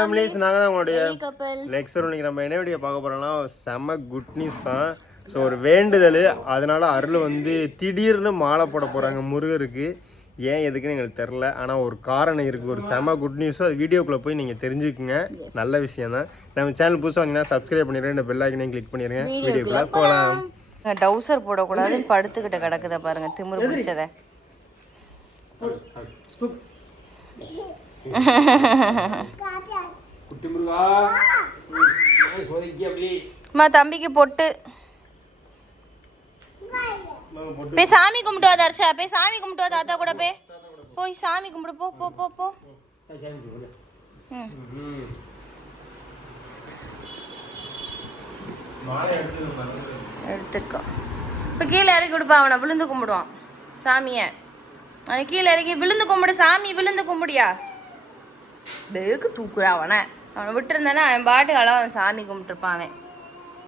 Families, நாங்கள் தான் உங்களுடைய லெக்சர். இன்னைக்கு நம்ம என்ன வீடியோ பார்க்க போகிறோம்னா செம்ம குட் நியூஸ் தான். ஸோ ஒரு வேண்டுதல், அதனால அருள் வந்து திடீர்னு மாலை போட போகிறாங்க முருகருக்கு. ஏன் எதுக்குன்னு எங்களுக்கு தெரில, ஆனால் ஒரு காரணம் இருக்குது. ஒரு செம்ம குட் நியூஸும் அது வீடியோக்குள்ளே போய் நீங்கள் தெரிஞ்சுக்குங்க. நல்ல விஷயம் தான். நம்ம சேனல் புதுசாக வந்தீங்கன்னா சப்ஸ்கிரைப் பண்ணிடுங்க, இந்த பெல் ஐக்கனையும் கிளிக் பண்ணிடுங்க. வீடியோக்குள்ளே போகலாம். டவுசர் போடக்கூடாதுன்னு படுத்துக்கிட்ட கிடக்குத பாருங்க, திமிரு பிடிச்சத. தம்பிக்கு பொட்டு போய் சாமி கும்பிட்டு வா தர்ஷா, போய் சாமி கும்பிட்டு வா தாத்தா கூட போய் சாமி கும்பிடு. போ போ போ போ. எடுத்துக்கோ. இப்போ கீழே இறக்கி கொடுப்பா, அவனை விழுந்து கும்பிடுவான் சாமியை. அவனை கீழே இறக்கி விழுந்து கும்பிடு, சாமி விழுந்து கும்பிடியா. தேக்கு தூக்குறா அவனை விட்டுருந்தானே அவன் பாட்டுக்கு அவன் சாமி கும்பிட்டுருப்பான். அவன்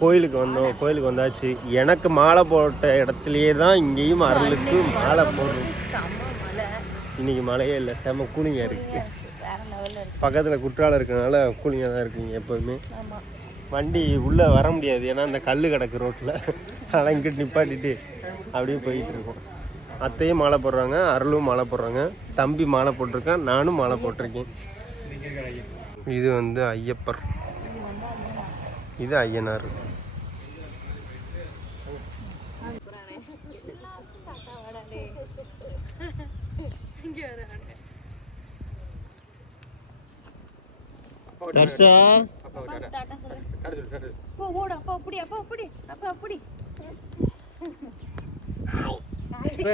கோயிலுக்கு வந்தோம், கோயிலுக்கு வந்தாச்சு. எனக்கு மாலை போட்ட இடத்துலயே தான் இங்கேயும் அருளுக்கு மாலை போடுறோம். இன்னைக்கு மழையே இல்லை, செம கூலிங்காக இருக்கு. பக்கத்தில் குற்றாலம் இருக்கனால கூலிங்காக தான் இருக்குங்க எப்போதுமே. வண்டி உள்ளே வர முடியாது, ஏன்னா அந்த கல் கிடக்கு ரோட்டில். அதெல்லாம் இங்கிட்டு நிப்பாட்டிட்டு அப்படியே போயிட்டு இருக்கோம். அத்தையும் மாலை போடுறாங்க, அருளும் மாலை போடுறாங்க, தம்பி மாலை போட்டிருக்கேன், நானும் மாலை போட்டிருக்கேன். இது வந்து ஐயப்பர், இது ஐயனார். தர்ஷா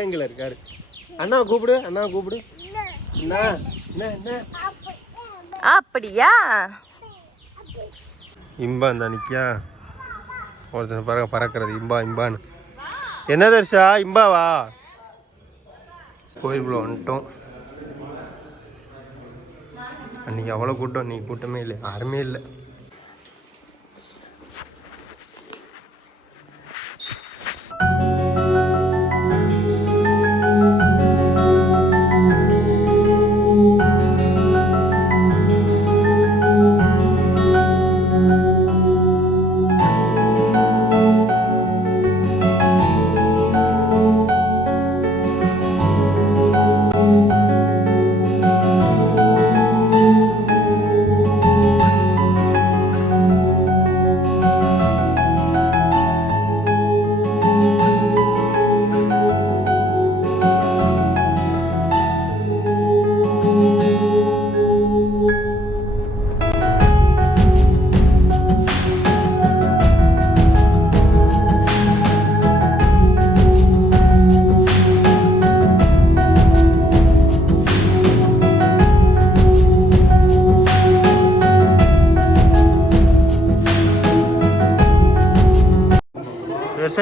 எங்க இருக்காரு? அண்ணா கூப்பிடு, அண்ணா கூப்பிடு. அப்படியா? இம்பா இந்த நிக்கியா ஒருத்தன் பாருங்க பறக்கிறது. இம்பா இம்பான்னு. என்ன தர்ஷா, இம்பாவா? கோயிலுக்குள்ள வந்துட்டோம். அன்னைக்கு அவ்வளோ கூட்டம், இன்னைக்கு கூட்டமே இல்லை, யாருமே இல்லை.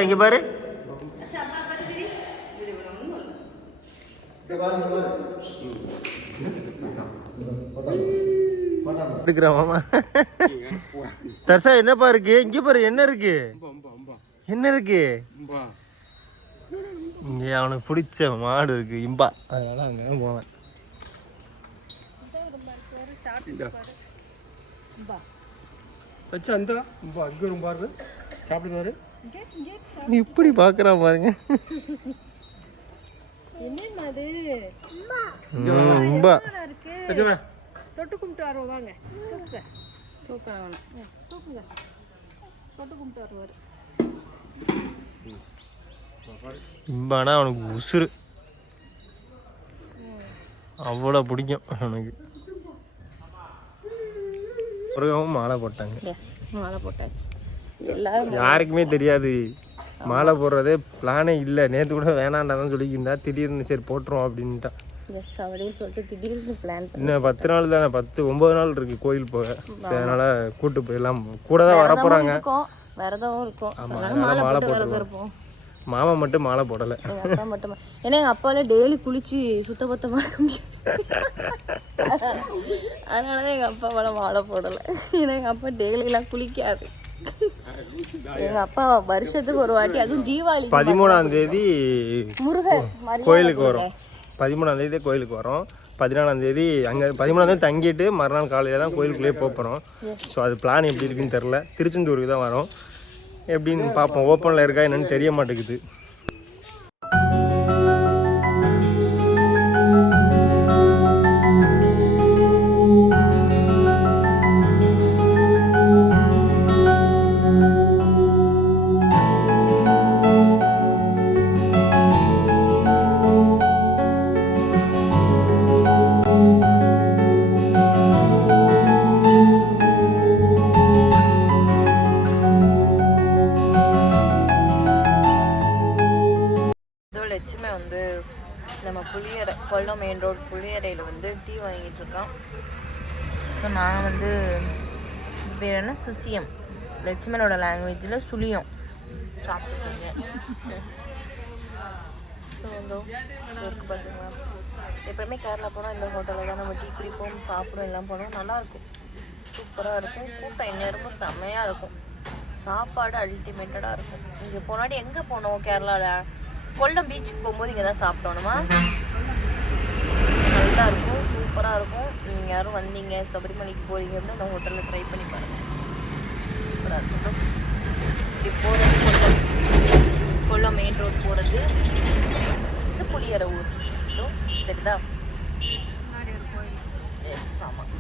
இங்க பாரு, மாமா. தர்ஷா என்னப்பா இருக்கு? இங்க பாரு, என்ன இருக்கு, என்ன இருக்கு இங்க? அவனுக்கு பிடிச்ச மாடு இருக்கு, இம்பா. அதனால அங்க போவேன். சாப்பிடுவாரு. இப்படி பாக்குறான் பாருங்க. இம்பானா அவனுக்கு உசுறு, அவ்வளோ பிடிக்கும் அவனுக்கு. முருகவும் மாலை போட்டாங்க. மாலை போட்டாச்சு. யாருக்குமே தெரியாது, மாலை போடுறதே பிளானே இல்லை. நேற்று கூட வேணாண்டாதான் சொல்லிக்கிருந்தா, திடீர்னு சரி போட்டுரும் அப்படின்ட்டா. இன்னும் 10 நாள் தானே, 9 நாள் இருக்கு கோயில் போக. அதனால கூட்டு போயெல்லாம் கூட தான் வர போறாங்க. மாலை போட்டுருவோம். மாமா மட்டும் மாலை போடலை. ஏன்னா எங்கள் அப்பாவில் டெய்லி குளிச்சு சுத்தபத்தமாக இருக்க முடியாது, அதனால தான் எங்கள் அப்பா மாலை போடலை. ஏன்னா எங்கள் அப்பா டெய்லிலாம் குளிக்காது. எங்கள் அப்பா வருஷத்துக்கு ஒரு வாட்டி, அதுவும் தீபாவளி 13ஆம் தேதி முருகன் கோயிலுக்கு வரும். 13ஆந்தேதி கோயிலுக்கு வரோம். 14ஆந்தேதி அங்கே 13ஆந்தேதி தங்கிட்டு மறுநாள் காலையில் தான் கோயிலுக்குள்ளேயே போகிறோம். ஸோ அது பிளான் எப்படி இருக்குன்னு தெரில. திருச்செந்தூருக்கு தான் வரோம். எப்படின்னு பார்ப்போம். ஓப்பனில் இருக்கா என்னன்னு தெரிய மாட்டேங்குது. லட்சுமி வந்து நம்ம புளியரை கொல்லம் மெயின் ரோட் புளியரையில் வந்து டீ வாங்கிட்டு இருக்கோம். ஸோ நான் வந்து பேர் என்ன சுசியம், லட்சுமணோட லாங்குவேஜில் சுழியம் சாப்பிட்டுருக்கேன். ஸோ வந்து இருக்கு பார்த்தீங்களா, எப்போயுமே கேரளா போனால் இந்த ஹோட்டலில் தான் நம்ம டீ குடிப்போம், சாப்பிடும் எல்லாம் போனோம். நல்லாயிருக்கும், சூப்பராக இருக்கும். கூட்டம் இந்நேரமும் செம்மையாக இருக்கும். சாப்பாடு அல்டிமேட்டடாக இருக்கும். இங்கே போனாடி எங்கே போனோம் கேரளாவில், கொல்லம் பீச்சுக்கு போகும்போது இங்கே தான் சாப்பிட்டோம்மா. நல்லா இருக்கும், சூப்பராக இருக்கும். நீங்கள் யாரும் வந்தீங்க சபரிமலைக்கு போகிறீங்க அப்படின்னா இந்த ஹோட்டலில் ட்ரை பண்ணி பாருங்கள், சூப்பராக இருக்கும். இப்படி போகிறது கொல்லம் மெயின் ரோட் போகிறது, இது புளியரை ஊர் தெரியுதா. எஸ் ஆமாம்.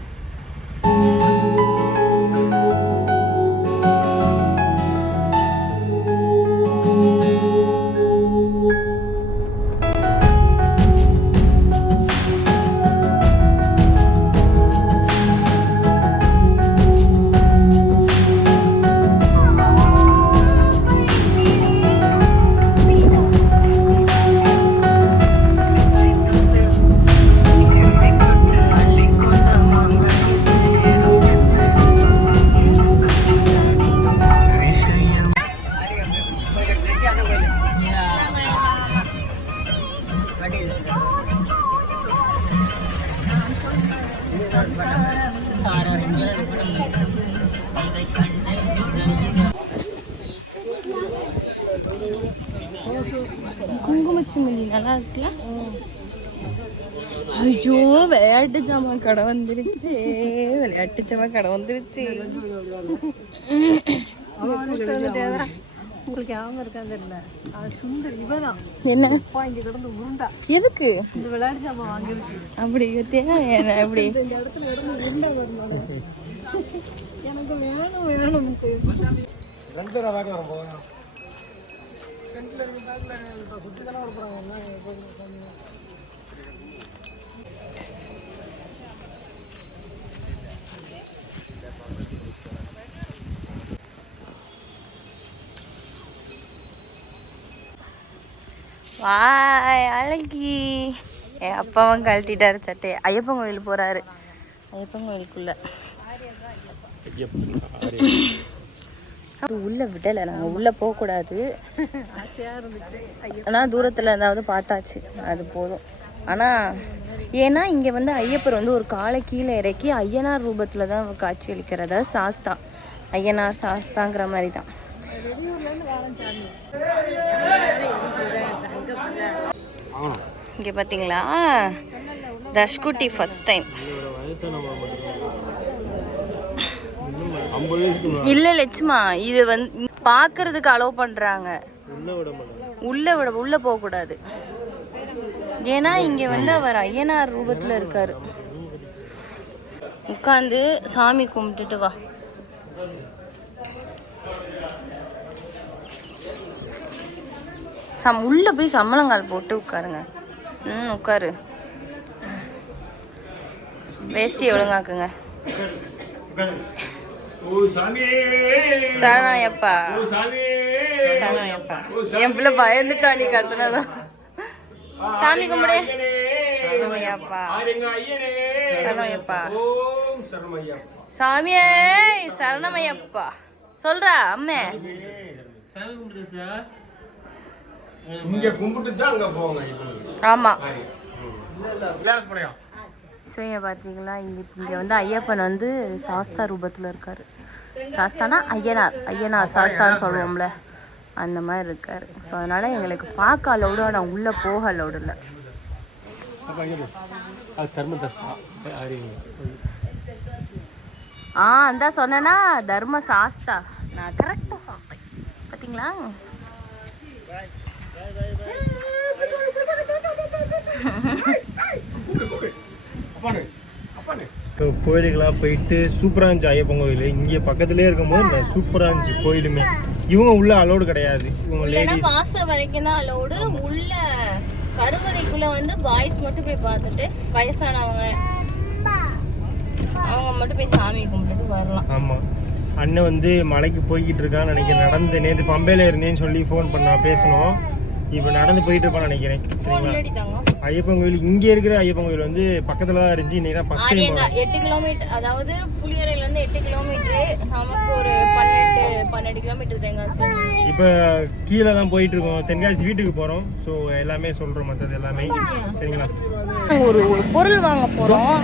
குங்குமச்சிமல்லி நல்லா இருக்குல்ல. ஐயோ விளையாட்டு ஜாமான் கடை வந்துருச்சு, விளையாட்டு ஜாமான் கடை வந்துருச்சு. உங்களுக்கு ஞாபகம் இருக்கான்னு தெரியல, அது சுந்தர் இவதான் என்ன இங்க கிடந்து உருண்டா. எதுக்கு இந்த விளையாட்டு ஜாமான் வாங்கிருக்கு அப்படி தேவை அப்படி இந்த இடத்துல கிடந்து உருண்டா வரணும். எனக்கு வேணும் வேணும் ரெண்டு ரூபாய்க்கு வரும் போகணும். சுற்றி தானே வரப்போறாங்க. வாய் அழகி, என் அப்பாவும் கழட்டிட்டாரு சட்டையை. ஐயப்பன் கோயில் போறாரு, ஐயப்பன் கோயிலுக்குள்ள உள்ள விடலை, நாங்கள் உள்ள போகக்கூடாது. ஆனால் தூரத்தில் ஏதாவது பார்த்தாச்சு, அது போதும். ஆனால் ஏன்னா இங்கே வந்து ஐயப்பர் வந்து ஒரு காலை கீழே இறக்கி ஐயனார் ரூபத்தில் தான் காட்சி அளிக்கிறதா, சாஸ்தா ஐயனார் சாஸ்தாங்கிற மாதிரி தான். இங்கே பார்த்தீங்களா தஷ்குட்டி ஃபர்ஸ்ட் டைம். இல்லை லட்சுமா, இது வந்து பார்க்கறதுக்கு அலோவ் பண்ணுறாங்க, உள்ள போகக்கூடாது. ஏன்னா இங்கே வந்து அவர் ஐயனார் ரூபத்தில் இருக்காரு. உட்காந்து சாமி கும்பிட்டுட்டு வா. உள்ள போய் சம்மளங்கால் போட்டு உட்காருங்க. உட்காரு. வேஷ்டி ஒழுங்காக்குங்க. சரணாயப்பா சரணாயப்பா. என் பிள்ளை பயந்துட்டா நீ கத்துனதான். சாமி கும்பிடு. சரணமையப்பா சரணமையப்பா சாமியே சரணமையப்பா சொல்றா அம்மே. இங்க கும்பிட்டு தான் அங்க போவாங்க. ஆமா. ஸோ இங்கே பார்த்தீங்களா, இங்கே வந்து ஐயப்பன் வந்து சாஸ்தா ரூபத்தில் இருக்கார். சாஸ்தானா ஐயனார் சாஸ்தான்னு சொல்லுவோம்ல, அந்த மாதிரி இருக்கார். ஸோ அதனால் எங்களுக்கு பார்க்க அலௌடு, ஆனால் உள்ளே போக அலௌடு இல்லை. அது தர்மதஸ்தா அந்த சொன்னேன்னா தர்ம சாஸ்தா நான் கரெக்டாக சாப்பிட்டேன் பார்த்தீங்களா. கோயிலுக்கெல்லாம் போயிட்டு சூப்பராக இருந்துச்சு ஐயப்பன் கோயில். இங்கே பக்கத்துலேயே இருக்கும்போது சூப்பராக இருந்துச்சு கோயிலுமே. இவங்க உள்ள அலோடு கிடையாது, இவங்க லேடிஸ் வாசல் வரைக்கும் தான் அலோடு. உள்ள கருவறைக்குள்ள வந்து பாய்ஸ் மட்டும் போய் பார்த்துட்டு வயசானவங்க அவங்க மட்டும் போய் சாமி கும்பிட்டுட்டு வரலாம். ஆமாம், அண்ணன் வந்து மலைக்கு போய்கிட்டு இருக்கான்னு நினைக்கிறேன். நடந்து நேற்று பம்பையில் இருந்தேன்னு சொல்லி ஃபோன் பண்ணா பேசணும். இப்போ நடந்து போயிட்டு இருப்பான்னு நினைக்கிறேன். சரிங்களா, ஐயப்பன் கோயில் இங்கே இருக்கிற ஐயப்பன் கோயில் வந்து பக்கத்தில் தான் இருந்துச்சு. இன்னைக்கு தான் ஃபர்ஸ்ட் டைம். 8 கிலோமீட்டர், அதாவது புளியரையிலேருந்து 8 கிலோமீட்டர், நமக்கு ஒரு 12 கிலோமீட்டர் தேங்காய். இப்போ கீழே தான் போயிட்டு இருக்கோம், தென்காசி வீட்டுக்கு போகிறோம். ஸோ எல்லாமே சொல்கிறோம், மற்றது எல்லாமே. சரிங்களா, ஒரு பொருள் வாங்க போகிறோம்.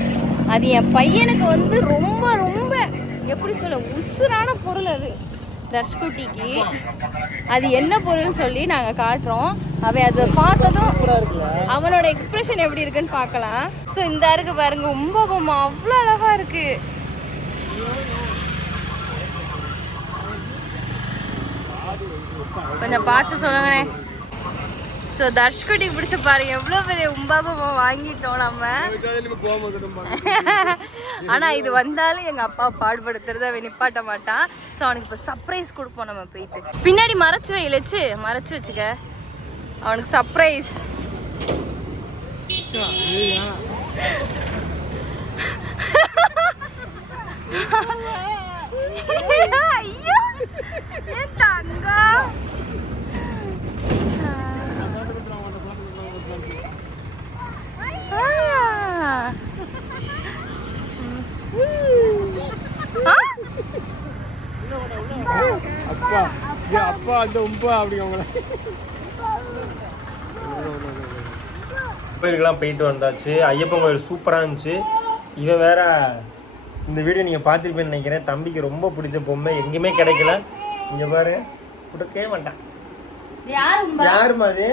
அது என் பையனுக்கு வந்து ரொம்ப ரொம்ப எப்படி சொல்ல உசுரான பொருள் அது தர்ஷ்குட்டிக்கு. அது என்ன பொருள்னு சொல்லி நாங்கள் காட்டுறோம். அவன் அதை பார்த்ததும் அவனோட எக்ஸ்பிரஷன் எப்படி இருக்குன்னு பார்க்கலாம். ஸோ இந்த இருக்கு பாருங்க, ரொம்ப பொம்மை அவ்வளோ அழகா இருக்கு. கொஞ்சம் பார்த்து சொல்லுங்களேன். ஸோ தர்ஷ்குட்டிக்கு பிடிச்ச பாருங்க எவ்வளோ பெரிய உம்பாபமா வாங்கிட்டோம் நம்ம. ஆனால் இது வந்தாலும் எங்கள் அப்பா பாடுபடுத்துறத அவன் நிப்பாட்ட மாட்டான். ஸோ அவனுக்கு இப்போ சர்ப்ரைஸ் கொடுப்போம் நம்ம போயிட்டு. பின்னாடி மறைச்சு வைலச்சு, மறைச்சு வச்சுக்க, அவனுக்கு சர்ப்ரைஸ். ஐயோ ஏன் தங்கம். அப்பா அந்த உம்பா அப்படி அவங்கள கோயிலுக்கெல்லாம் போயிட்டு வந்தாச்சு. ஐயப்பன் கோயில் சூப்பராக இருந்துச்சு. இவன் வேற இந்த வீடியோ நீங்கள் பார்த்துருப்பேன்னு நினைக்கிறேன். தம்பிக்கு ரொம்ப பிடிச்ச பொம்மை எங்கேயுமே கிடைக்கல. இங்கே பாரு, கொடுக்கவே மாட்டான். யாருமா அது?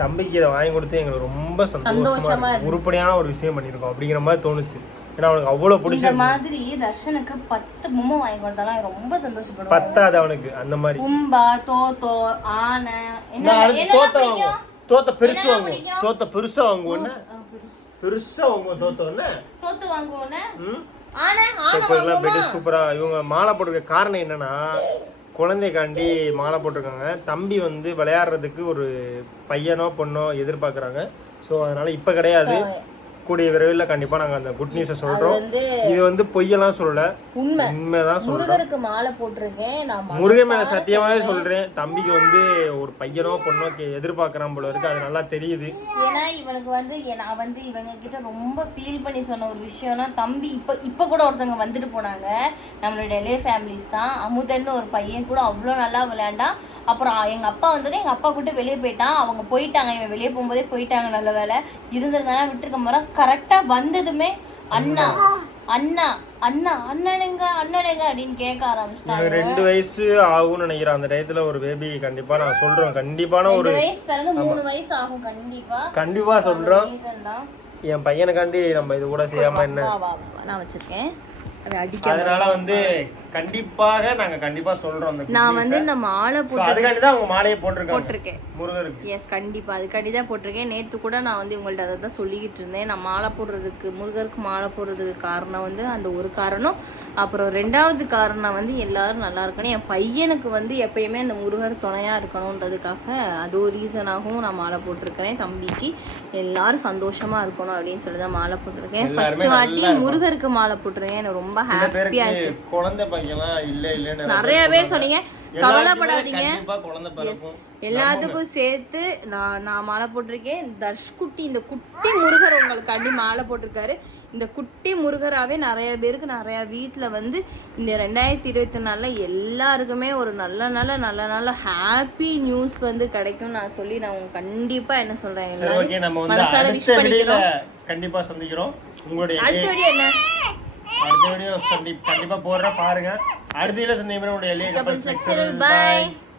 தம்பிக்கு இதை வாங்கி கொடுத்து எங்களுக்கு ரொம்ப சந்தோஷமா, உருப்படியான ஒரு விஷயம் பண்ணியிருக்கோம் அப்படிங்கிற மாதிரி தோணுச்சு. ஏன்னா அவனுக்கு அவ்வளவு பிடிச்ச மாதிரி தர்ஷனுக்கு 10 பொம்மை வாங்கி கொடுத்தாலும் ரொம்ப சந்தோஷப்படுவான். பத்தாது அவனுக்கு அந்த மாதிரி. உம்பா, தோத்தோ, ஆனை, தோத்த பெருசு வாங்குவோம். தோத்த பெருசா வாங்குவோம், பெருசா வாங்குவோம். தோத்த வாங்குவோம். சூப்பரா இவங்க மாலை போட்டிருக்க காரணம் என்னன்னா, குழந்தைக்காண்டி மாலை போட்டிருக்காங்க. தம்பி வந்து விளையாடுறதுக்கு ஒரு பையனோ பொண்ணோ எதிர்பார்க்குறாங்க. ஸோ அதனால இப்போ கிடையாது, கூடிய விரைவில் கண்டிப்பா நாங்க அந்த குட் நியூஸை சொல்றோம். இது வந்து பொய்யெல்லாம் சொல்லல, உண்மைதான் சொல்றேன். முருகருக்கு மாலை போட்டிருக்கேன். நான் முருகன் மேல சத்தியமாவே சொல்றேன், தம்பிக்கு வந்து ஒரு பையனோ பொண்ணோ எதிர்பார்க்கறான் போல இருக்கு. அது நல்லா தெரியுது. ஏன்னா இவனுக்கு வந்து நான் வந்து இவங்க கிட்ட ரொம்ப ஃபீல் பண்ணி சொன்ன ஒரு விஷயம்னா, தம்பி இப்ப கூட ஒருத்தவங்க வந்துட்டு போனாங்க, நம்மளோட எல்ஏ ஃபேமிலிஸ் தான். அமுதன்னு ஒரு பையன் கூட அவ்வளோ நல்லா விளையாண்டான். அப்புறம் எங்க அப்பா வந்தது, எங்க அப்பா கூட்டு வெளியே போயிட்டான். அவங்க போயிட்டாங்க, இவன் வெளியே போகும்போதே போயிட்டாங்க. நல்ல வேலை இருந்திருந்தானா விட்டுருக்க மாதிரி. கரெக்டா வந்ததுமே அண்ணா அண்ணா அண்ணா அண்ணனுங்க அண்ணனுங்க அப்படின்னு கேட்க ஆரம்பிச்சிட்டாங்க. 2 வயசு ஆகும்னு நினைக்கிறேன். அந்த டயத்துல ஒரு பேபி கண்டிப்பா நான் சொல்றேன். கண்டிப்பான ஒரு 2 வயசு பிறகு 3 வயசு ஆகும். கண்டிப்பா சொல்றோம். என் பையனுக்காண்டி நம்ம இது கூட செய்யாம என்ன நான் வச்சிருக்கேன். அதனால வந்து கண்டிப்பாக நாங்க கண்டிப்பா சொல்றோம். நான் வந்து இந்த மாலை போட்டு அதுக்காண்டி தான் அவங்க மாலையை போட்டிருக்கேன் முருகருக்கு. எஸ், கண்டிப்பா அதுக்காண்டி தான் போட்டிருக்கேன். நேற்று கூட நான் வந்து உங்கள்ட்ட அதை தான் சொல்லிக்கிட்டு இருந்தேன். நான் மாலை போடுறதுக்கு, முருகருக்கு மாலை போடுறதுக்கு காரணம் வந்து அந்த ஒரு காரணம். அப்புறம் 2வது காரணம் வந்து எல்லாரும் நல்லா இருக்கணும். என் பையனுக்கு வந்து எப்பயுமே அந்த முருகர் துணையா இருக்கணும்ன்றதுக்காக அது ஒரு ரீசனாகவும் நான் மாலை போட்டிருக்கிறேன். தம்பிக்கு எல்லாரும் சந்தோஷமா இருக்கணும் அப்படின்னு சொல்லி தான் மாலை போட்டிருக்கேன். ஃபர்ஸ்ட் வாட்டி முருகருக்கு மாலை போட்டிருக்கேன். எனக்கு ரொம்ப ஹாப்பியா இருக்கு. குழந்தை பையன்லாம் இல்ல நிறைய பேர் சொன்னீங்க, கவலைப்படாதீங்க. எல்லாத்துக்கும் சேர்த்து நான் மாலை போட்டிருக்கேன். தர்ஷ்குட்டி இந்த குட்டி முருகர் உங்களுக்காண்டி மாலை போட்டிருக்காரு. இந்த குட்டி முருகராகவே நிறைய பேருக்கு நிறைய வீட்டில் வந்து இந்த 2024 எல்லாருக்குமே ஒரு நல்ல நல்ல நல்ல நல்ல ஹாப்பி நியூஸ் வந்து கிடைக்கும் நான் சொல்லி நான் கண்டிப்பா என்ன சொல்றேன், மனசார விஷ் பண்ணிக்கிறோம். கண்டிப்பா சந்திக்கிறோம். உங்களுடைய அடுத்த வீடியோ என்ன, அடுத்த வீடியோ கண்டிப்பா போடுற பாருங்க. அடுத்த வீடியோ சந்திக்கிறோம். உங்களுடைய பை.